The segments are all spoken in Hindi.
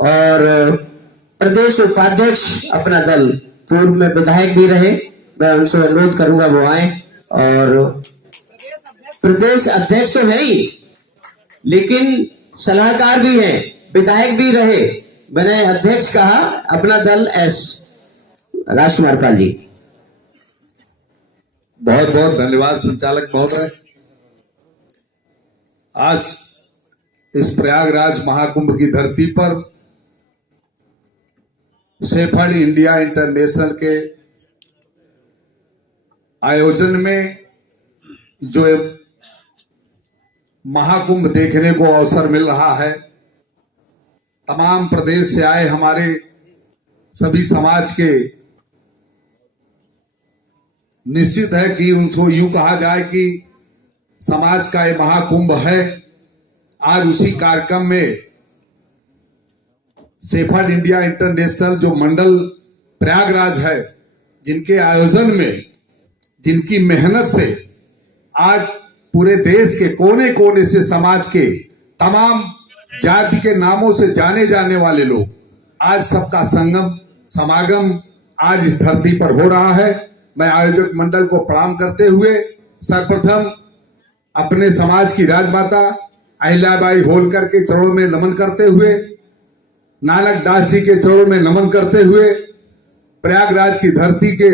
और प्रदेश उपाध्यक्ष अपना दल पूर्व में विधायक भी रहे, मैं उनसे अनुरोध करूंगा वो आए। और प्रदेश अध्यक्ष तो है ही, लेकिन सलाहकार भी हैं, विधायक भी रहे, मैंने अध्यक्ष कहा, अपना दल एस राजकुमार पाल जी। बहुत बहुत धन्यवाद संचालक महोदय। आज इस प्रयागराज महाकुंभ की धरती पर शेफर्ड इंडिया इंटरनेशनल के आयोजन में जो महाकुंभ देखने को अवसर मिल रहा है, तमाम प्रदेश से आए हमारे सभी समाज के, निश्चित है कि उनको यूं कहा जाए कि समाज का ये महाकुंभ है। आज उसी कार्यक्रम में शेफर्ड इंडिया इंटरनेशनल जो मंडल प्रयागराज है, जिनके आयोजन में, जिनकी मेहनत से आज पूरे देश के कोने कोने से समाज के तमाम जाति के नामों से जाने जाने वाले लोग, आज सबका संगम समागम आज इस धरती पर हो रहा है। मैं आयोजक मंडल को प्रणाम करते हुए सर्वप्रथम अपने समाज की राजमाता अहिल्याबाई होलकर के चरणों में नमन करते हुए, नानक दास जी के चरणों में नमन करते हुए, प्रयागराज की धरती के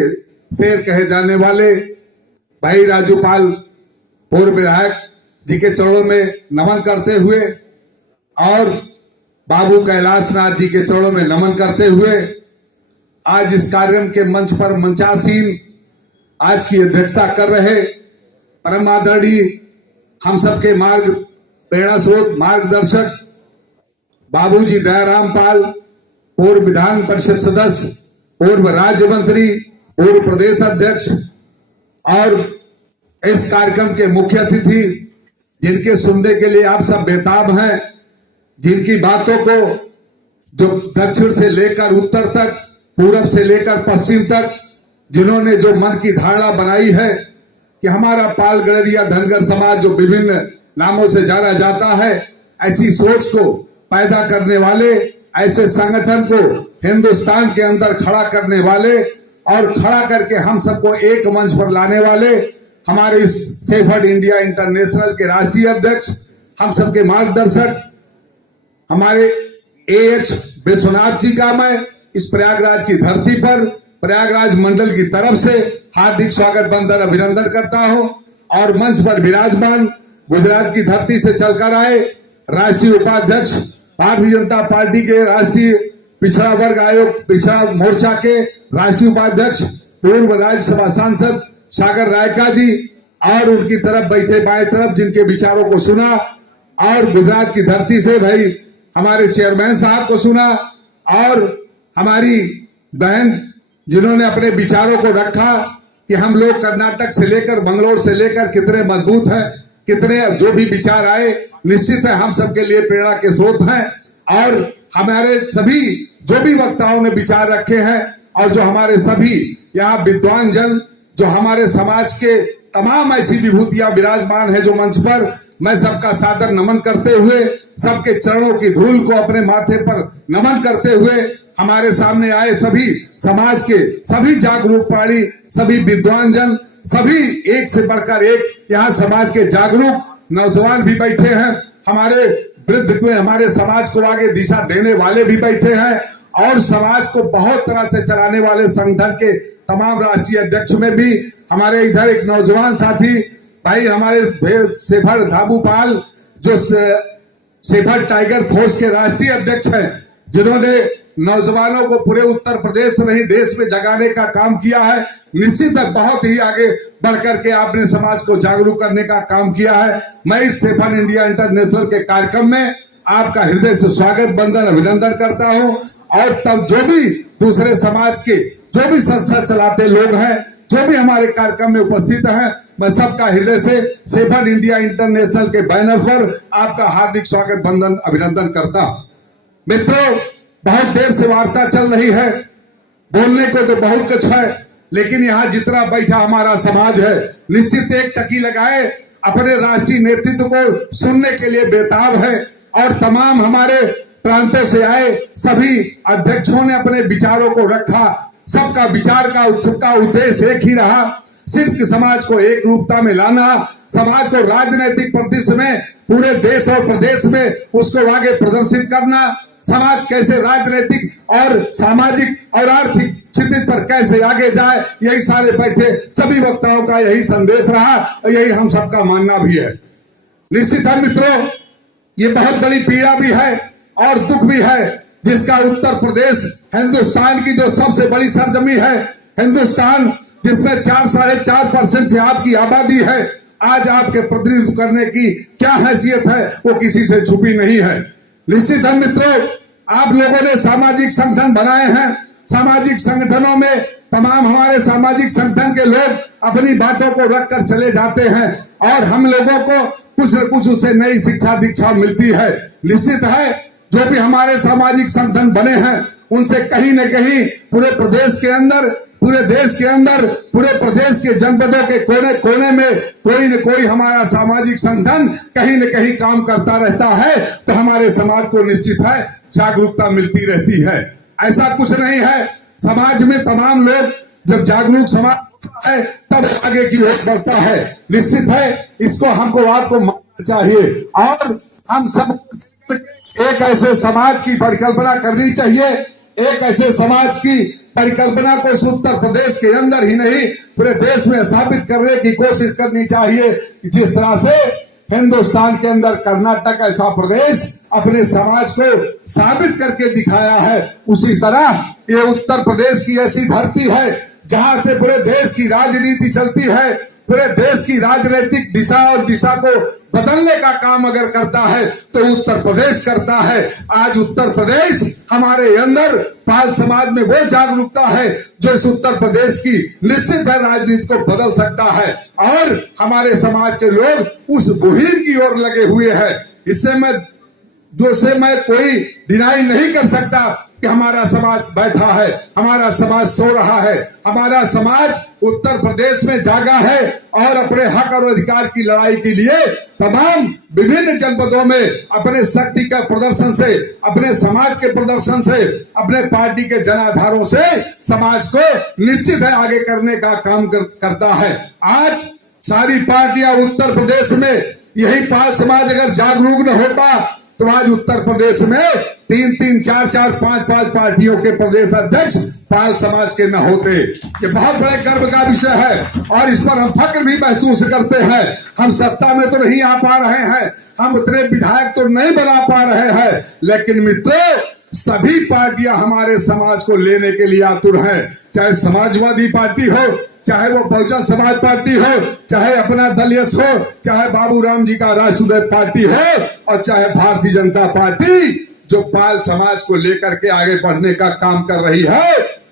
शेर कहे जाने वाले भाई राजूपाल पूर्व विधायक जी के चरणों में नमन करते हुए और बाबू कैलाश नाथ जी के चरणों में नमन करते हुए आज इस कार्यक्रम के मंच पर मंचासीन आज की अध्यक्षता कर रहे परम आदरणीय हम सबके मार्ग प्रेरणा स्रोत मार्गदर्शक बाबूजी दयाराम पाल, पूर्व विधान परिषद सदस्य, पूर्व राज्य मंत्री, पूर्व प्रदेश अध्यक्ष और इस कार्यक्रम के मुख्य अतिथि, जिनके सुनने के लिए आप सब बेताब हैं, जिनकी बातों को जो दक्षिण से लेकर उत्तर तक, पूरब से लेकर पश्चिम तक, जिन्होंने जो मन की धारणा बनाई है कि हमारा पाल गड़रिया धनगर समाज जो विभिन्न नामों से जाना जाता है, ऐसी सोच को पैदा करने वाले, ऐसे संगठन को हिंदुस्तान के अंदर खड़ा करने वाले और खड़ा करके हम सबको एक मंच पर लाने वाले हमारे इस शेफर्ड इंडिया इंटरनेशनल के राष्ट्रीय अध्यक्ष, हम सबके मार्गदर्शक हमारे AH विश्वनाथ जी का मैं इस प्रयागराज की धरती पर प्रयागराज मंडल की तरफ से हार्दिक स्वागत बंदन अभिनंदन करता हूं। और मंच पर विराजमान गुजरात की धरती से चलकर आए राष्ट्रीय उपाध्यक्ष, भारतीय जनता पार्टी के राष्ट्रीय पिछड़ा वर्ग आयोग पिछड़ा मोर्चा के राष्ट्रीय उपाध्यक्ष, पूर्व राज्यसभा सांसद सागर रायका जी और उनकी तरफ बैठे बाएं तरफ जिनके विचारों को सुना, और गुजरात की धरती से भाई हमारे चेयरमैन साहब को सुना, और हमारी बहन जिन्होंने अपने विचारों को रखा कि हम लोग कर्नाटक से लेकर बंगलोर से लेकर कितने मजबूत हैं, कितने जो भी विचार आए निश्चित है हम सबके लिए प्रेरणा के स्रोत हैं। और हमारे सभी जो भी वक्ताओं ने विचार रखे हैं और जो हमारे सभी यहाँ विद्वान जन जो हमारे समाज के तमाम ऐसी विभूतियां विराजमान है जो मंच पर, मैं सबका सादर नमन करते हुए, सबके चरणों की धूल को अपने माथे पर नमन करते हुए, हमारे सामने आए सभी समाज के सभी जागरूक प्राणी, सभी विद्वान जन, सभी एक से बढ़कर एक यहाँ समाज के जागरूक नौजवान भी बैठे हैं, हमारे वृद्ध में हमारे समाज को आगे दिशा देने वाले भी बैठे हैं, और समाज को बहुत तरह से चलाने वाले संगठन के तमाम राष्ट्रीय अध्यक्ष में भी हमारे इधर एक नौजवान साथी भाई हमारे शेफर्ड धाबूपाल जो शेफर्ड टाइगर फोर्स के राष्ट्रीय अध्यक्ष हैं, जिन्होंने नौजवानों को पूरे उत्तर प्रदेश नहीं देश में जगाने का काम किया है। निश्चित है बहुत ही आगे बढ़कर के आपने समाज को जागरूक करने का काम किया है। मैं इस शेफर्ड इंडिया इंटरनेशनल के कार्यक्रम में आपका हृदय से स्वागत बंदन अभिनंदन करता हूं। और तब जो भी दूसरे समाज के जो भी संस्था चलाते लोग हैं, जो भी हमारे कार्यक्रम में उपस्थित हैं, मैं सबका हृदय से शेफर्ड इंडिया इंटरनेशनल के बैनर पर आपका हार्दिक स्वागत बंदन अभिनंदन करता हूं। मित्रों, बहुत देर से वार्ता चल रही है, बोलने को तो बहुत कुछ है, लेकिन यहाँ जितना बैठा हमारा समाज है निश्चित एक टकी लगाए अपने राष्ट्रीय नेतृत्व को सुनने के लिए बेताब है। और तमाम हमारे प्रांतों से आए सभी अध्यक्षों ने अपने विचारों को रखा। सबका विचार का सबका उद्देश्य एक ही रहा, सिर्फ समाज को एक रूपता में लाना, समाज को राजनीतिक परिदृश्य में पूरे देश और प्रदेश में उसको आगे प्रदर्शित करना, समाज कैसे राजनीतिक और सामाजिक और आर्थिक क्षितिज पर कैसे आगे जाए, यही सारे बैठे सभी वक्ताओं का यही संदेश रहा और यही हम सबका मानना भी है। निश्चित है मित्रों, ये बहुत बड़ी पीड़ा भी है और दुख भी है, जिसका उत्तर प्रदेश हिंदुस्तान की जो सबसे बड़ी सरजमी है, हिंदुस्तान जिसमें 4-4.5% से आपकी आबादी है, आज आपके प्रतिनिधित्व करने की क्या हैसियत है वो किसी से छुपी नहीं है। निश्चित है मित्रों, आप लोगों ने सामाजिक संगठन बनाए हैं, सामाजिक संगठनों में तमाम हमारे सामाजिक संगठन के लोग अपनी बातों को रखकर चले जाते हैं और हम लोगों को कुछ न कुछ उससे नई शिक्षा दीक्षा मिलती है। निश्चित है, जो भी हमारे सामाजिक संगठन बने हैं उनसे कहीं न कहीं पूरे प्रदेश के अंदर, पूरे देश के अंदर, पूरे प्रदेश के जनपदों के कोने कोने में कोई न कोई हमारा सामाजिक संगठन कहीं न कहीं काम करता रहता है, तो हमारे समाज को निश्चित है जागरूकता मिलती रहती है। ऐसा कुछ नहीं है, समाज में तमाम लोग जब जागरूक समाज है तब आगे की ओर बढ़ता है। निश्चित है, इसको हमको आपको मानना चाहिए और हम सब एक ऐसे समाज की परिकल्पना करनी चाहिए, एक ऐसे समाज की परिकल्पना को इस उत्तर प्रदेश के अंदर ही नहीं पूरे देश में स्थापित करने की कोशिश करनी चाहिए। जिस तरह से हिंदुस्तान के अंदर कर्नाटक ऐसा प्रदेश अपने समाज को साबित करके दिखाया है, उसी तरह ये उत्तर प्रदेश की ऐसी धरती है जहां से पूरे देश की राजनीति चलती है, पूरे देश की राजनीतिक दिशा और दिशा को बदलने का काम अगर करता है तो उत्तर प्रदेश करता है। आज उत्तर प्रदेश हमारे अंदर पाल समाज में वो जागरूकता है जो इस उत्तर प्रदेश की निश्चित है राजनीति को बदल सकता है और हमारे समाज के लोग उस मुहिम की ओर लगे हुए हैं। इससे मैं कोई डिनाई नहीं कर सकता कि हमारा समाज बैठा है, हमारा समाज सो रहा है, हमारा समाज उत्तर प्रदेश में जागा है और अपने हक और अधिकार की लड़ाई के लिए तमाम विभिन्न जनपदों में अपने शक्ति का प्रदर्शन से, अपने समाज के प्रदर्शन से, अपने पार्टी के जनाधारों से समाज को निश्चित है आगे करने का काम करता है। आज सारी पार्टियां उत्तर प्रदेश में यही पाल समाज अगर जागरूक न होता तो आज उत्तर प्रदेश में 3-3, 4-4, 5-5 पार्टियों के प्रदेश अध्यक्ष पाल समाज के न होते। ये बहुत बड़े गर्व का विषय है और इस पर हम फक्र भी महसूस करते हैं। हम सत्ता में तो नहीं आ पा रहे हैं, हम उतने विधायक तो नहीं बना पा रहे हैं, लेकिन मित्रों सभी पार्टियां हमारे समाज को लेने के लिए आतुर हैं, चाहे समाजवादी पार्टी हो, चाहे वो बहुजन समाज पार्टी हो, चाहे अपना दल यश हो, चाहे बाबूराम जी का राष्ट्रीय पार्टी हो और चाहे भारतीय जनता पार्टी जो पाल समाज को लेकर के आगे बढ़ने का काम कर रही है,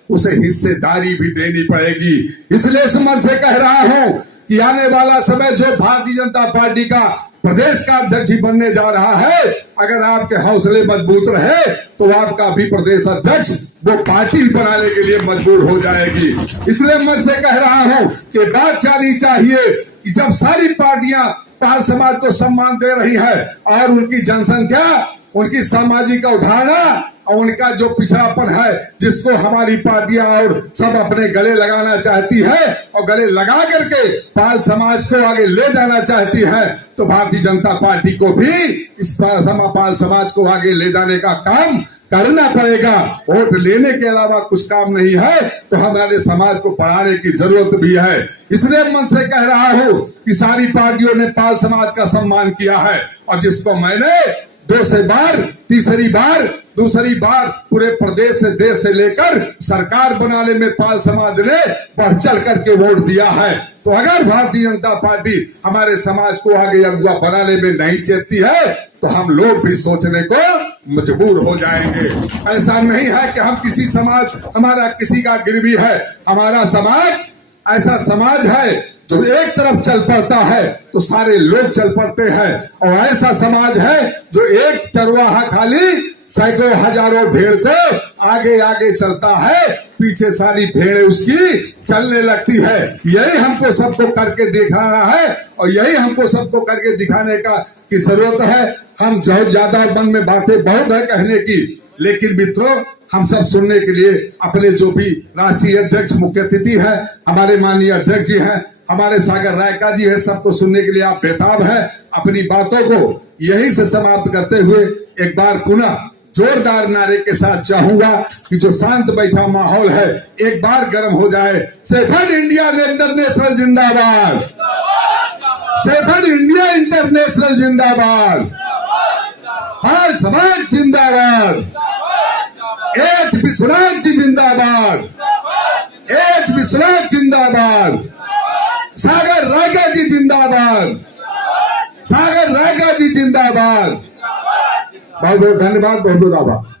उसे हिस्सेदारी भी देनी पड़ेगी। इसलिए इस मन से कह रहा हूं कि आने वाला समय जो भारतीय जनता पार्टी का प्रदेश का अध्यक्ष बनने जा रहा है, अगर आपके हौसले मजबूत रहे तो आपका भी प्रदेश अध्यक्ष वो पार्टी बनाने के लिए मजबूर हो जाएगी। इसलिए मैं से कह रहा हूं कि बात जानी चाहिए कि जब सारी पार्टियां पाल समाज को सम्मान दे रही है और उनकी जनसंख्या, उनकी सामाजिक अवधारणा और उनका जो पिछड़ापन है जिसको हमारी पार्टियां और सब अपने गले लगाना चाहती है और गले लगा करके पाल समाज को आगे ले जाना चाहती है, तो भारतीय जनता पार्टी को भी इस पाल समाज को आगे ले जाने का काम करना पड़ेगा। वोट लेने के अलावा कुछ काम नहीं है, तो हमारे समाज को पढ़ाने की जरूरत भी है। इसलिए मन से कह रहा हूं कि सारी पार्टियों ने पाल समाज का सम्मान किया है और जिसको मैंने 2 बार, तीसरी बार, दूसरी बार पूरे प्रदेश से, देश से लेकर सरकार बनाने में पाल समाज ने बढ़ चढ़ करके वोट दिया है। तो अगर भारतीय जनता पार्टी हमारे समाज को आगे अगुवा बनाने में नहीं चलती है तो हम लोग भी सोचने को मजबूर हो जाएंगे। ऐसा नहीं है कि हम किसी समाज, हमारा किसी का गिरवी है, हमारा समाज ऐसा समाज है जो एक तरफ चल पड़ता है तो सारे लोग चल पड़ते हैं और ऐसा समाज है जो एक चरवाहा खाली सैकड़ों हजारों भेड़ को आगे आगे चलता है, पीछे सारी भेड़ उसकी चलने लगती है। यही हमको सबको करके दिखाना है और यही हमको सबको करके दिखाने का की जरूरत है। हम ज्यादा मन में बातें बहुत है कहने की, लेकिन मित्रों हम सब सुनने के लिए अपने जो भी राष्ट्रीय अध्यक्ष मुख्य अतिथि है, हमारे माननीय अध्यक्ष जी हैं, हमारे सागर रायका जी है, सबको सुनने के लिए आप बेताब है। अपनी बातों को यही से समाप्त करते हुए एक बार पुनः जोरदार नारे के साथ चाहूंगा कि जो शांत बैठा माहौल है एक बार गर्म हो जाए। सेफर्ड इंडिया इंटरनेशनल जिंदाबाद, सेफर्ड इंडिया इंटरनेशनल जिंदाबाद, आज समाज जिंदाबाद, एच विश्वनाथ जी जिंदाबाद, एच विश्वनाथ जिंदाबाद, सागर रायका जी जिंदाबाद, सागर रायका जी जिंदाबाद। बहुत बहुत धन्यवाद, बहुत बहुत आभार।